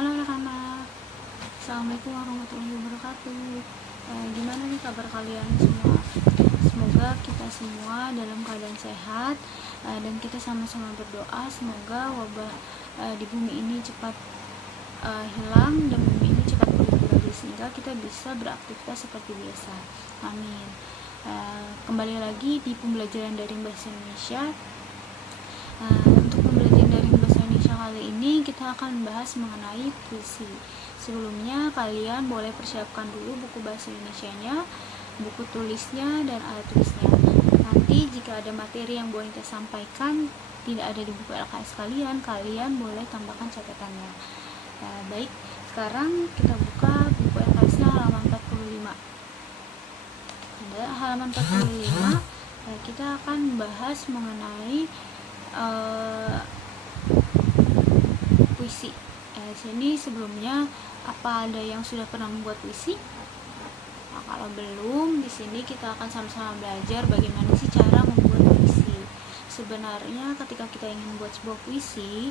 Halo anak-anak, Assalamualaikum warahmatullahi wabarakatuh. Gimana nih kabar kalian semua? Semoga kita semua dalam keadaan sehat, dan kita sama-sama berdoa semoga wabah di bumi ini cepat hilang dan bumi ini cepat pulih kembali sehingga kita bisa beraktivitas seperti biasa. Amin. Kembali lagi di pembelajaran daring bahasa Indonesia. Untuk pembelajaran daring bahasa Indonesia kali ini kita akan membahas mengenai puisi. Sebelumnya kalian boleh persiapkan dulu buku bahasa Indonesianya, buku tulisnya, dan alat tulisnya. Nanti jika ada materi yang boleh kita sampaikan tidak ada di buku LKS kalian boleh tambahkan catatannya. Baik, sekarang kita buka buku LKS-nya halaman 45. Pada halaman 45 kita akan membahas mengenai puisi. Sini sebelumnya apa ada yang sudah pernah membuat puisi? Nah, kalau belum, di sini kita akan sama-sama belajar bagaimana sih cara membuat puisi. Sebenarnya ketika kita ingin membuat sebuah puisi,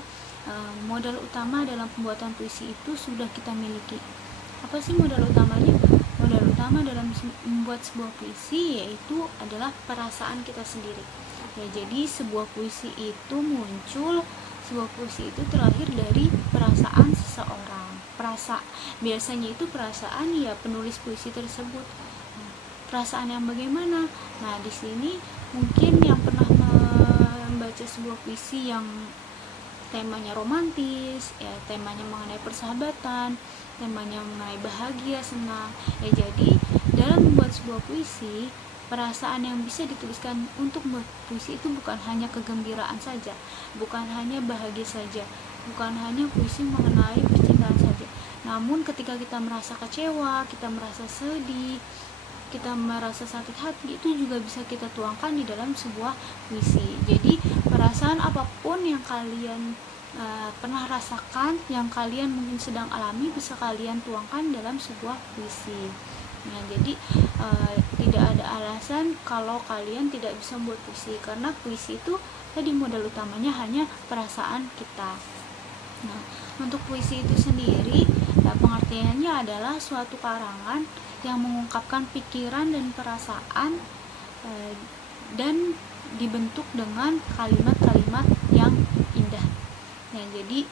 modal utama dalam pembuatan puisi itu sudah kita miliki. Apa sih modal utamanya? Modal utama dalam membuat sebuah puisi yaitu adalah perasaan kita sendiri. Jadi sebuah puisi itu muncul, sebuah puisi itu terlahir dari perasaan seseorang. Biasanya itu perasaan ya penulis puisi tersebut. Perasaan yang bagaimana? Nah, di sini mungkin yang pernah membaca sebuah puisi yang temanya romantis, temanya mengenai persahabatan, temanya mengenai bahagia, senang. Jadi dalam membuat sebuah puisi, perasaan yang bisa dituliskan untuk membuat puisi itu bukan hanya kegembiraan saja, bukan hanya bahagia saja, bukan hanya puisi mengenai percintaan saja. Namun ketika kita merasa kecewa, kita merasa sedih, kita merasa sakit hati, itu juga bisa kita tuangkan di dalam sebuah puisi. Jadi perasaan apapun yang kalian pernah rasakan, yang kalian mungkin sedang alami, bisa kalian tuangkan dalam sebuah puisi. Nah, jadi tidak ada alasan kalau kalian tidak bisa membuat puisi, karena puisi itu tadi modal utamanya hanya perasaan kita. Nah, untuk puisi itu sendiri, pengertiannya adalah suatu karangan yang mengungkapkan pikiran dan perasaan dan dibentuk dengan kalimat-kalimat yang indah. Nah, jadi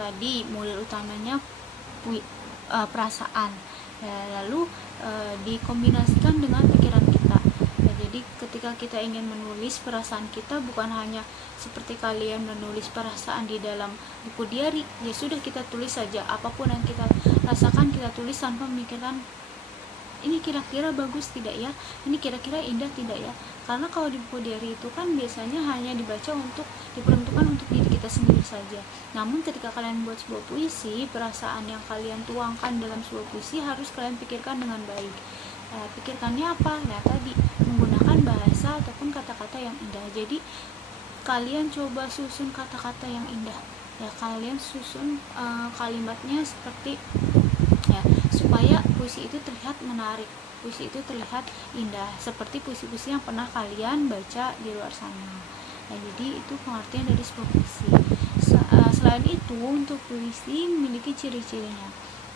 tadi modal utamanya perasaan. Lalu dikombinasikan dengan pikiran kita. Jadi ketika kita ingin menulis perasaan kita, bukan hanya seperti kalian menulis perasaan di dalam buku diary, ya sudah kita tulis saja apapun yang kita rasakan, kita tulis tanpa memikirkan ini kira-kira bagus tidak ya, ini kira-kira indah tidak ya. Karena kalau di buku diary itu kan biasanya hanya diperuntukkan untuk diri kita sendiri saja. Namun ketika kalian buat sebuah puisi, perasaan yang kalian tuangkan dalam sebuah puisi harus kalian pikirkan dengan baik. Pikirkannya apa? Nah, tadi menggunakan bahasa ataupun kata-kata yang indah. Jadi kalian coba susun kata-kata yang indah. Ya, kalian susun kalimatnya seperti supaya puisi itu terlihat menarik, puisi itu terlihat indah, seperti puisi-puisi yang pernah kalian baca di luar sana. Nah, jadi itu pengertian dari sebuah puisi. Selain itu, untuk puisi memiliki ciri-cirinya.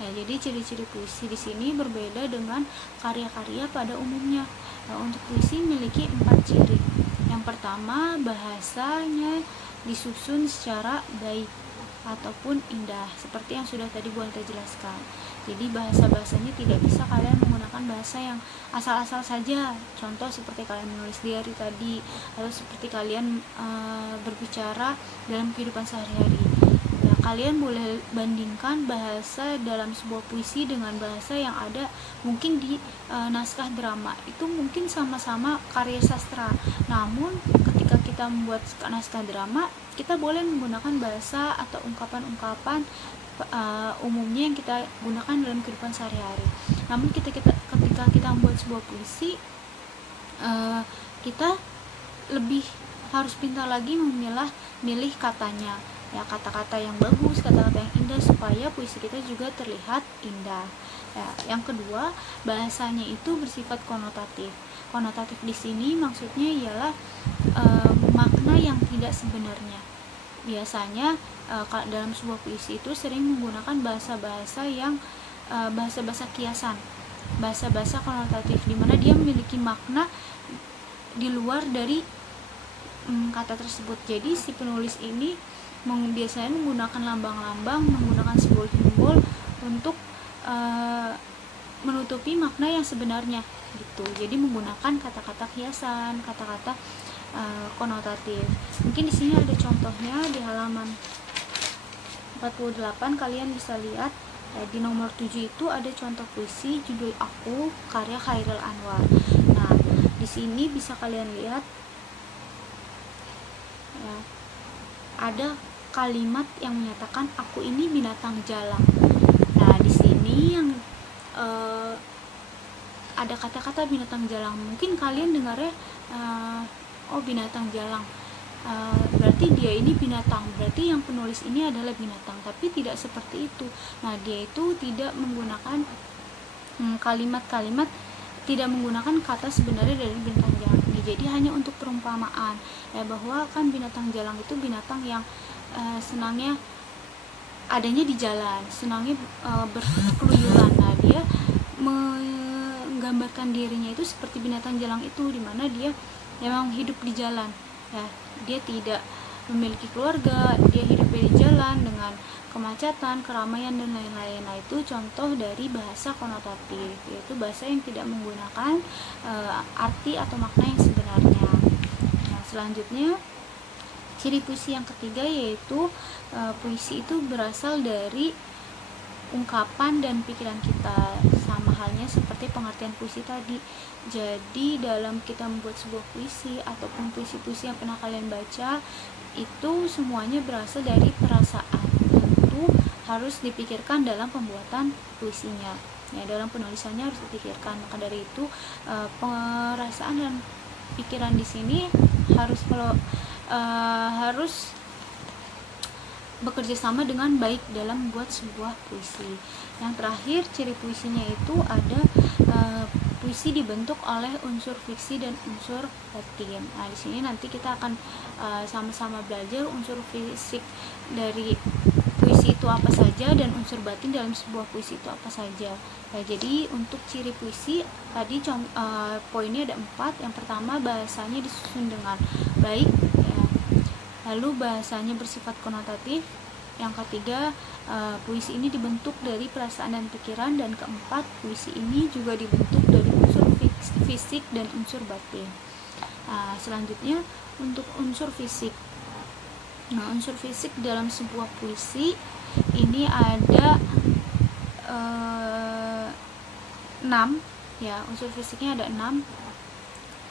Nah, jadi ciri-ciri puisi di sini berbeda dengan karya-karya pada umumnya. Untuk puisi memiliki 4 ciri. Yang pertama, bahasanya disusun secara baik ataupun indah, seperti yang sudah tadi Bu Anta jelaskan. Jadi bahasa-bahasanya tidak bisa kalian menggunakan bahasa yang asal-asal saja. Contoh seperti kalian menulis diary tadi, atau seperti kalian berbicara dalam kehidupan sehari-hari. Nah, kalian boleh bandingkan bahasa dalam sebuah puisi dengan bahasa yang ada mungkin di naskah drama. Itu mungkin sama-sama karya sastra. Namun ketika kita membuat naskah drama, kita boleh menggunakan bahasa atau ungkapan-ungkapan umumnya yang kita gunakan dalam kehidupan sehari-hari. Namun ketika kita membuat sebuah puisi, kita lebih harus pintar lagi milih katanya, ya, kata-kata yang bagus, kata-kata yang indah, supaya puisi kita juga terlihat indah. Ya, yang kedua, bahasanya itu bersifat konotatif. Konotatif di sini maksudnya ialah makna yang tidak sebenarnya. biasanya dalam sebuah puisi itu sering menggunakan bahasa-bahasa yang bahasa-bahasa kiasan, bahasa-bahasa konotatif, di mana dia memiliki makna di luar dari kata tersebut. Jadi si penulis ini biasanya menggunakan lambang-lambang, menggunakan simbol-simbol untuk menutupi makna yang sebenarnya gitu. Jadi menggunakan kata-kata hiasan, kata-kata konotatif. Mungkin di sini ada contohnya di halaman 48, kalian bisa lihat di nomor 7 itu ada contoh puisi judul Aku karya Chairil Anwar. Nah, di sini bisa kalian lihat ya, ada kalimat yang menyatakan aku ini binatang jalang. Nah, di sini yang ada kata-kata binatang jalang. Mungkin kalian dengarnya oh binatang jalang, berarti dia ini binatang, berarti yang penulis ini adalah binatang, tapi tidak seperti itu. Nah, dia itu tidak menggunakan kalimat-kalimat, tidak menggunakan kata sebenarnya dari binatang jalang ini. Jadi hanya untuk perumpamaan ya, bahwa kan binatang jalang itu binatang yang senangnya adanya di jalan, senangnya berkeluyuran. Nah, dia menggambarkan dirinya itu seperti binatang jalang itu, dimana dia memang hidup di jalan ya, dia tidak memiliki keluarga, dia hidup di jalan dengan kemacetan, keramaian, dan lain-lain. Nah, itu contoh dari bahasa konotatif, yaitu bahasa yang tidak menggunakan arti atau makna yang sebenarnya. Nah, selanjutnya ciri puisi yang ketiga yaitu puisi itu berasal dari ungkapan dan pikiran kita, sama halnya seperti pengertian puisi tadi. Jadi dalam kita membuat sebuah puisi ataupun puisi-puisi yang pernah kalian baca, itu semuanya berasal dari perasaan, tentu harus dipikirkan dalam pembuatan puisinya ya, dalam penulisannya harus dipikirkan. Maka dari itu perasaan dan pikiran di sini harus bekerja sama dengan baik dalam membuat sebuah puisi. Yang terakhir, ciri puisinya itu ada puisi dibentuk oleh unsur fiksi dan unsur batin. Nah, di sini nanti kita akan sama-sama belajar unsur fisik dari puisi itu apa saja dan unsur batin dalam sebuah puisi itu apa saja. Nah, jadi untuk ciri puisi tadi poinnya ada 4. Yang pertama, bahasanya disusun dengan baik ya. Lalu bahasanya bersifat konotatif. Yang ketiga, puisi ini dibentuk dari perasaan dan pikiran. Dan keempat, puisi ini juga dibentuk dari unsur fisik dan unsur batin. Selanjutnya untuk unsur fisik. Nah, unsur fisik dalam sebuah puisi ini ada 6 ya, unsur fisiknya ada 6.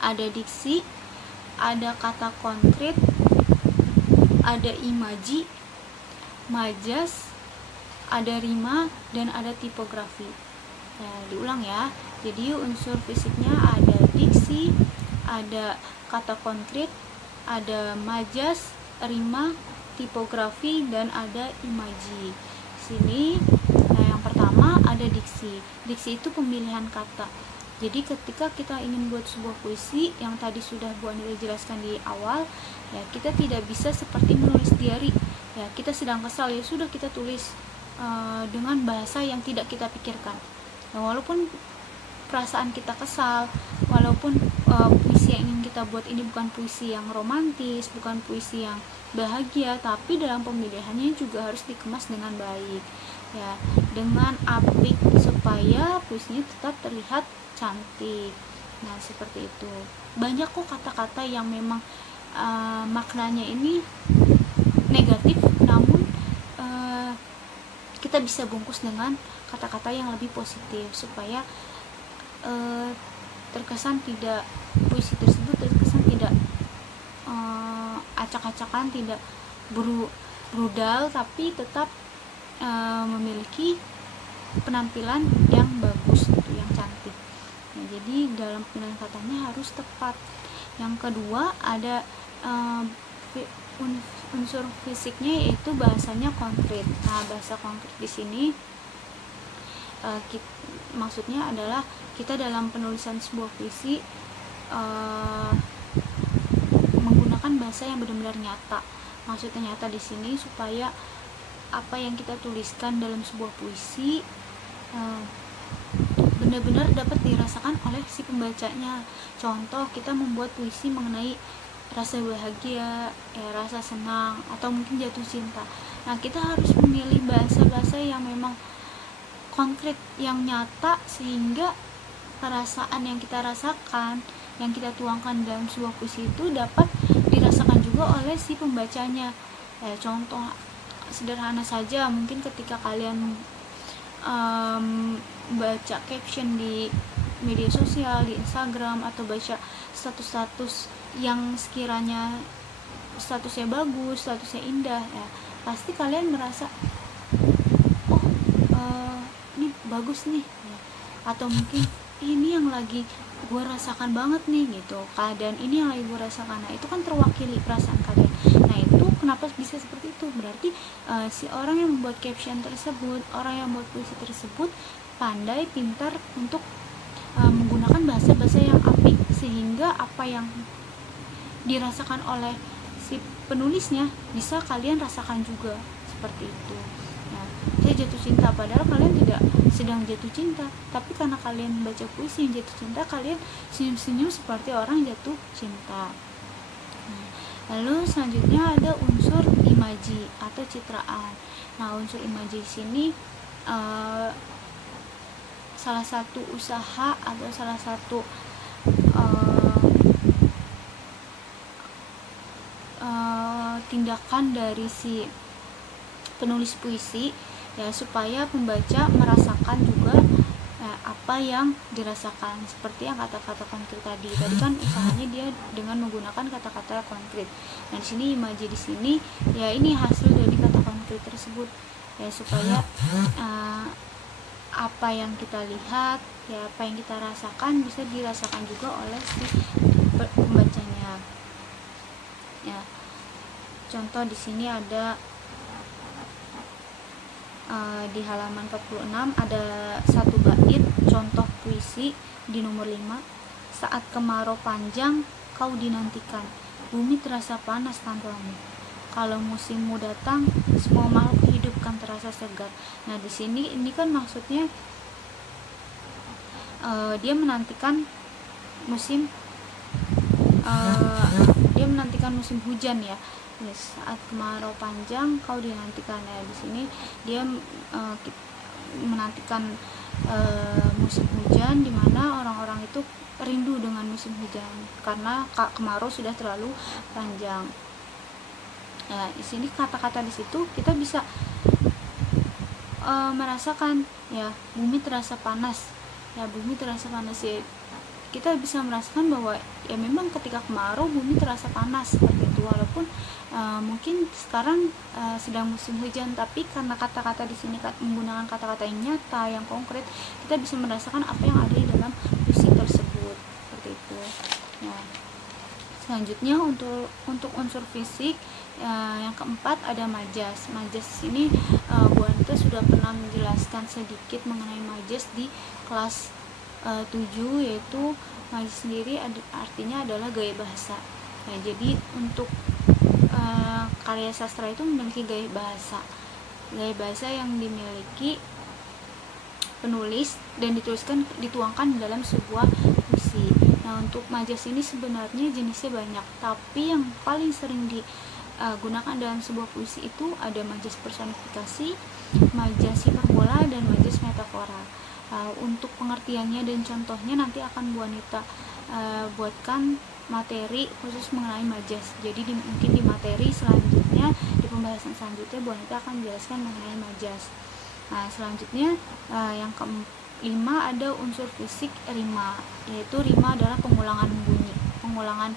Ada diksi, ada kata konkret, ada imaji, majas, ada rima, dan ada tipografi. Nah, diulang ya. Jadi unsur fisiknya ada diksi, ada kata konkret, ada majas, rima, tipografi, dan ada imaji. Sini yang pertama ada diksi. Diksi itu pemilihan kata. Jadi ketika kita ingin buat sebuah puisi yang tadi sudah Bu Anila jelaskan di awal ya, kita tidak bisa seperti menulis diary ya, kita sedang kesal ya sudah kita tulis dengan bahasa yang tidak kita pikirkan. Nah, walaupun perasaan kita kesal, walaupun puisi yang ingin kita buat ini bukan puisi yang romantis, bukan puisi yang bahagia, tapi dalam pemilihannya juga harus dikemas dengan baik ya, dengan apik supaya puisinya tetap terlihat cantik. Nah, seperti itu. Banyak kok kata-kata yang memang maknanya ini negatif, namun kita bisa bungkus dengan kata-kata yang lebih positif supaya puisi tersebut terkesan tidak acak-acakan, tidak brutal, tapi tetap memiliki penampilan yang bagus, yang cantik. Nah, jadi dalam pemilihan katanya harus tepat. Yang kedua ada unsur fisiknya yaitu bahasanya konkret. Nah, bahasa konkret di sini maksudnya adalah kita dalam penulisan sebuah puisi menggunakan bahasa yang benar-benar nyata, Maksudnya nyata di sini supaya apa yang kita tuliskan dalam sebuah puisi benar-benar dapat dirasakan oleh si pembacanya. Contoh, kita membuat puisi mengenai rasa bahagia, rasa senang, atau mungkin jatuh cinta. Nah, kita harus memilih bahasa-bahasa yang memang konkret, yang nyata, sehingga perasaan yang kita rasakan, yang kita tuangkan dalam sebuah puisi itu dapat dirasakan juga oleh si pembacanya. Contoh sederhana saja, mungkin ketika kalian baca caption di media sosial, di Instagram, atau baca status-status yang sekiranya statusnya bagus, statusnya indah, ya pasti kalian merasa ini bagus nih, ya. Atau mungkin ini yang lagi gue rasakan banget nih gitu, keadaan ini yang lagi gue rasakan. Nah, itu kan terwakili perasaan kalian. Nah, itu kenapa bisa seperti itu? Berarti si orang yang membuat caption tersebut, orang yang membuat puisi tersebut pandai, pintar untuk menggunakan bahasa-bahasa yang apik, sehingga apa yang dirasakan oleh si penulisnya bisa kalian rasakan juga, seperti itu. Nah, saya jatuh cinta, padahal kalian tidak sedang jatuh cinta, tapi karena kalian baca puisi yang jatuh cinta, kalian senyum-senyum seperti orang jatuh cinta. Lalu selanjutnya ada unsur imaji atau citraan. Nah, unsur imaji di sini salah satu usaha atau salah satu tindakan dari si penulis puisi, ya, supaya pembaca merasakan juga apa yang dirasakan, seperti yang kata-kata konkret tadi kan usahanya dia dengan menggunakan kata-kata konkret. Nah, di sini imaji di sini, ya, ini hasil dari kata konkret tersebut, ya, supaya apa yang kita lihat, ya, apa yang kita rasakan bisa dirasakan juga oleh si pembacanya. Ya, contoh di sini ada di halaman 46 ada satu bait contoh puisi di nomor 5. Saat kemarau panjang kau dinantikan, bumi terasa panas tanpamu. Kalau musimmu datang, semua makhluk hidup kan terasa segar. Nah, di sini ini kan maksudnya dia menantikan musim musim hujan, ya. Saat kemarau panjang kau dinantikan, ya, di sini dia menantikan musim hujan, di mana orang-orang itu rindu dengan musim hujan karena kemarau sudah terlalu panjang. Ya, di sini kata-kata di situ kita bisa merasakan, ya, bumi terasa panas. Ya, bumi terasa panas, ya. Kita bisa merasakan bahwa, ya, memang ketika kemarau bumi terasa panas seperti itu, walaupun mungkin sekarang sedang musim hujan, tapi karena kata-kata di sini menggunakan kata-kata yang nyata, yang konkret, kita bisa merasakan apa yang ada di dalam puisi tersebut, seperti itu. Nah, selanjutnya untuk unsur fisik, yang keempat ada majas. Majas ini Bu Anita sudah pernah menjelaskan sedikit mengenai majas di kelas 7, yaitu majas sendiri artinya adalah gaya bahasa. Nah, jadi untuk karya sastra itu memiliki gaya bahasa yang dimiliki penulis dan dituangkan dalam sebuah puisi. Nah, untuk majas ini sebenarnya jenisnya banyak, tapi yang paling sering digunakan dalam sebuah puisi itu ada majas personifikasi, majas hiperbola, dan majas metafora. Untuk pengertiannya dan contohnya nanti akan Bu Anita buatkan materi khusus mengenai majas. Jadi mungkin di materi selanjutnya, di pembahasan selanjutnya, Bu Anita akan menjelaskan mengenai majas. Nah, selanjutnya yang kelima ada unsur fisik rima, yaitu rima adalah pengulangan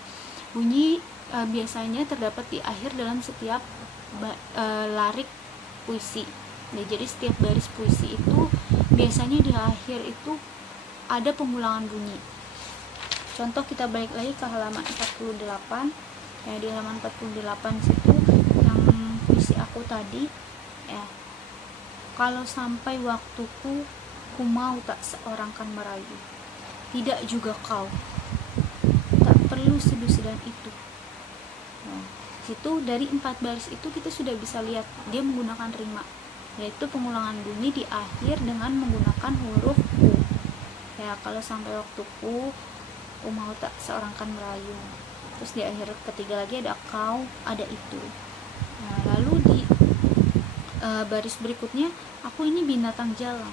bunyi biasanya terdapat di akhir dalam setiap larik puisi. Nah, jadi setiap baris puisi itu biasanya di akhir itu ada pengulangan bunyi. Contoh, kita balik lagi ke halaman 48. Ya, di halaman 48 situ yang puisi aku tadi, ya. Kalau sampai waktuku, ku mau tak seorang kan merayu, tidak juga kau, tak perlu seduh-sedan itu. Nah, Situ dari 4 baris itu kita sudah bisa lihat dia menggunakan rima, yaitu pengulangan bunyi di akhir dengan menggunakan huruf U. Ya, kalau sampai waktu U mau tak seorang kan merayu. Terus di akhir ketiga lagi ada kau, ada itu. Nah, lalu di baris berikutnya, aku ini binatang jalang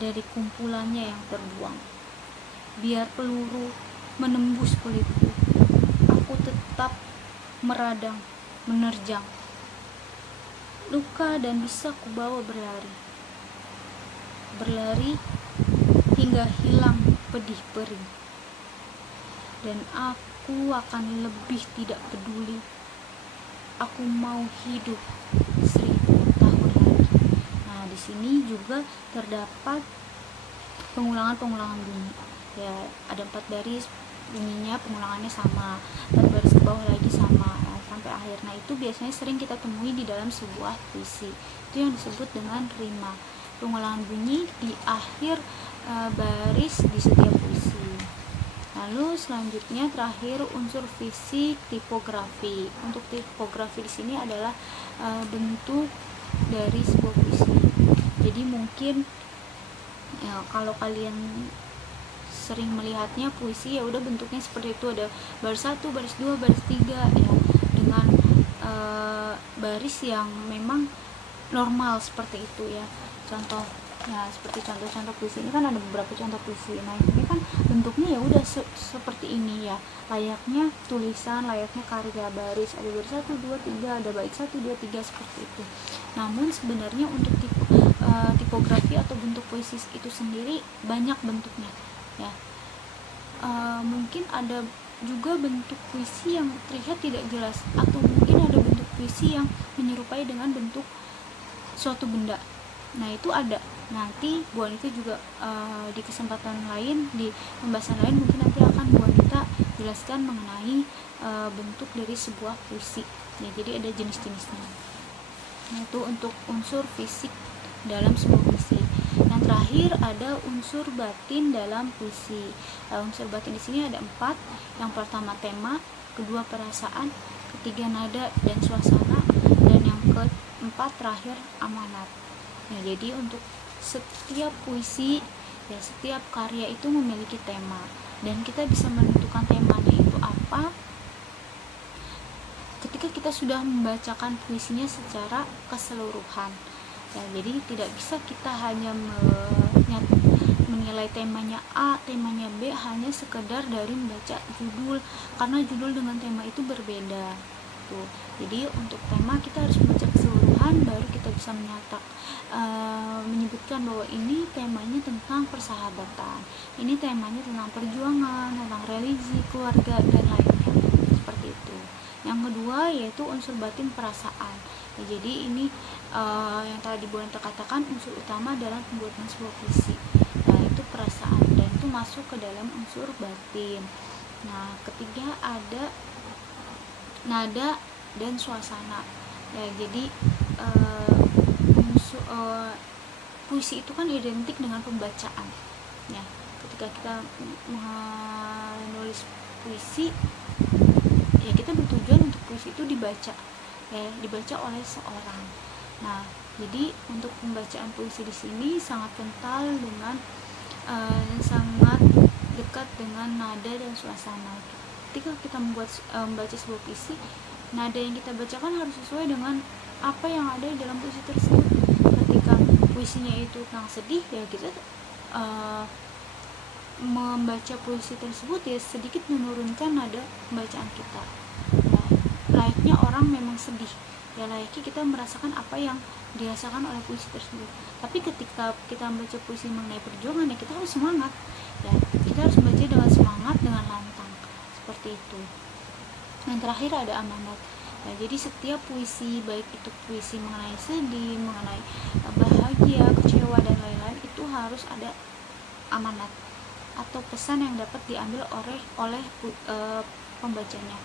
dari kumpulannya yang terbuang. Biar peluru menembus kulitku, aku tetap meradang, menerjang. Luka dan bisa kubawa berlari. Berlari hingga hilang pedih perih. Dan aku akan lebih tidak peduli. Aku mau hidup 1000 tahun lagi. Nah, di sini juga terdapat pengulangan bunyi. Ya, ada 4 baris bunyinya, pengulangannya sama, 4 baris ke bawah lagi sama, sampai akhir. Nah, itu biasanya sering kita temui di dalam sebuah puisi. Itu yang disebut dengan rima, pengulangan bunyi di akhir baris di setiap puisi. Lalu selanjutnya terakhir unsur fisik tipografi. Untuk tipografi di sini adalah bentuk dari sebuah puisi. Jadi mungkin ya, kalau kalian sering melihatnya puisi, ya udah bentuknya seperti itu, ada baris 1, baris 2, baris 3 ya, dengan baris yang memang normal seperti itu ya. Contoh ya, seperti contoh-contoh puisi ini kan ada beberapa contoh puisi. Nah, ini kan bentuknya ya udah seperti ini ya, layaknya tulisan, layaknya karya baris, ada baris 1, 2, 3, ada bait 1, 2, 3 seperti itu. Namun sebenarnya untuk tipografi atau bentuk puisi itu sendiri banyak bentuknya ya. Mungkin ada juga bentuk puisi yang terlihat tidak jelas, atau mungkin ada bentuk puisi yang menyerupai dengan bentuk suatu benda. Nah, itu ada. Nanti Bu Anita juga di kesempatan lain, di pembahasan lain mungkin nanti akan Bu Anita jelaskan mengenai bentuk dari sebuah puisi ya, jadi ada jenis-jenisnya. Nah, itu untuk unsur fisik dalam sebuah puisi. Yang terakhir ada unsur batin dalam puisi. Unsur batin di sini ada 4. Yang pertama tema, kedua perasaan, ketiga nada dan suasana, dan yang keempat terakhir amanat. Nah, jadi untuk setiap puisi ya, setiap karya itu memiliki tema, dan kita bisa menentukan temanya itu apa ketika kita sudah membacakan puisinya secara keseluruhan ya. Jadi tidak bisa kita hanya menilai temanya A, temanya B hanya sekedar dari membaca judul, karena judul dengan tema itu berbeda tuh. Jadi untuk tema kita harus membaca keseluruhan, baru kita bisa menyebutkan bahwa ini temanya tentang persahabatan, ini temanya tentang perjuangan, tentang religi, keluarga, dan lainnya, seperti itu. Yang kedua yaitu unsur batin perasaan ya, jadi ini yang tadi Bu Anita katakan, unsur utama dalam pembuatan sebuah puisi, nah itu perasaan, dan itu masuk ke dalam unsur batin. Nah, ketiga ada nada dan suasana ya, jadi puisi itu kan identik dengan pembacaan ya. Ketika kita menulis puisi ya, kita bertujuan untuk puisi itu dibaca ya, dibaca oleh seorang. Nah, jadi untuk pembacaan puisi di sini sangat kental dengan sangat dekat dengan nada dan suasana. Ketika kita membaca sebuah puisi, nada yang kita bacakan harus sesuai dengan apa yang ada di dalam puisi tersebut. Ketika puisinya itu tentang sedih ya, kita membaca puisi tersebut ya sedikit menurunkan nada pembacaan kita. Nah, layaknya orang memang sedih ya, layaknya kita merasakan apa yang dirasakan oleh puisi tersebut. Tapi ketika kita membaca puisi mengenai perjuangan ya, kita harus semangat ya, kita harus membaca dengan semangat, dengan lantang, seperti itu. Yang terakhir ada amanat. Nah, jadi setiap puisi, baik itu puisi mengenai sedih, mengenai bahagia, kecewa, dan lain-lain, itu harus ada amanat atau pesan yang dapat diambil oleh pembacanya.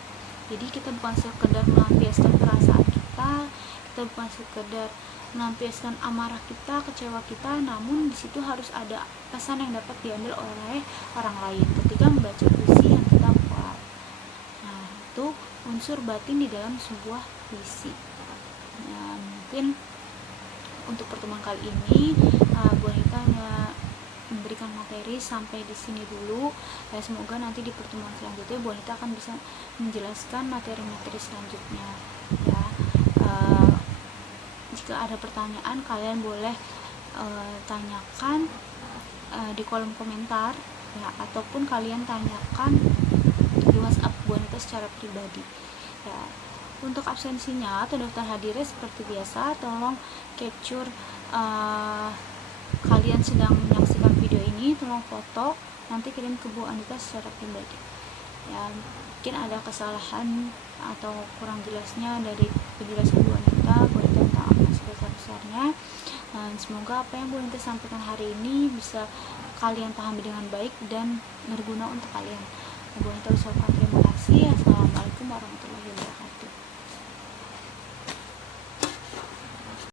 Jadi kita bukan sekedar melampiaskan perasaan kita bukan sekedar melampiaskan amarah kita, kecewa kita, namun di situ harus ada pesan yang dapat diambil oleh orang lain ketika membaca puisi yang kita buat. Nah, itu unsur batin di dalam sebuah puisi. Nah, mungkin untuk pertemuan kali ini Bu Anita hanya memberikan materi sampai di sini dulu. Semoga nanti di pertemuan selanjutnya Bu Anita akan bisa menjelaskan materi-materi selanjutnya ya. Jika ada pertanyaan, kalian boleh tanyakan di kolom komentar ya, ataupun kalian tanyakan di WhatsApp Bu Anita secara pribadi ya. Untuk absensinya atau daftar hadirnya seperti biasa, tolong capture kalian sedang menyaksikan video ini, tolong foto, nanti kirim ke Bu Anita secara pribadi ya. Mungkin ada kesalahan atau kurang jelasnya dari penjelasan Bu Anita minta maaf sebesar-besarnya. Dan semoga apa yang Bu Anita sampaikan hari ini bisa kalian pahami dengan baik dan berguna untuk kalian. Bu Anita ucapkan terima kasih. Assalamualaikum warahmatullahi wabarakatuh.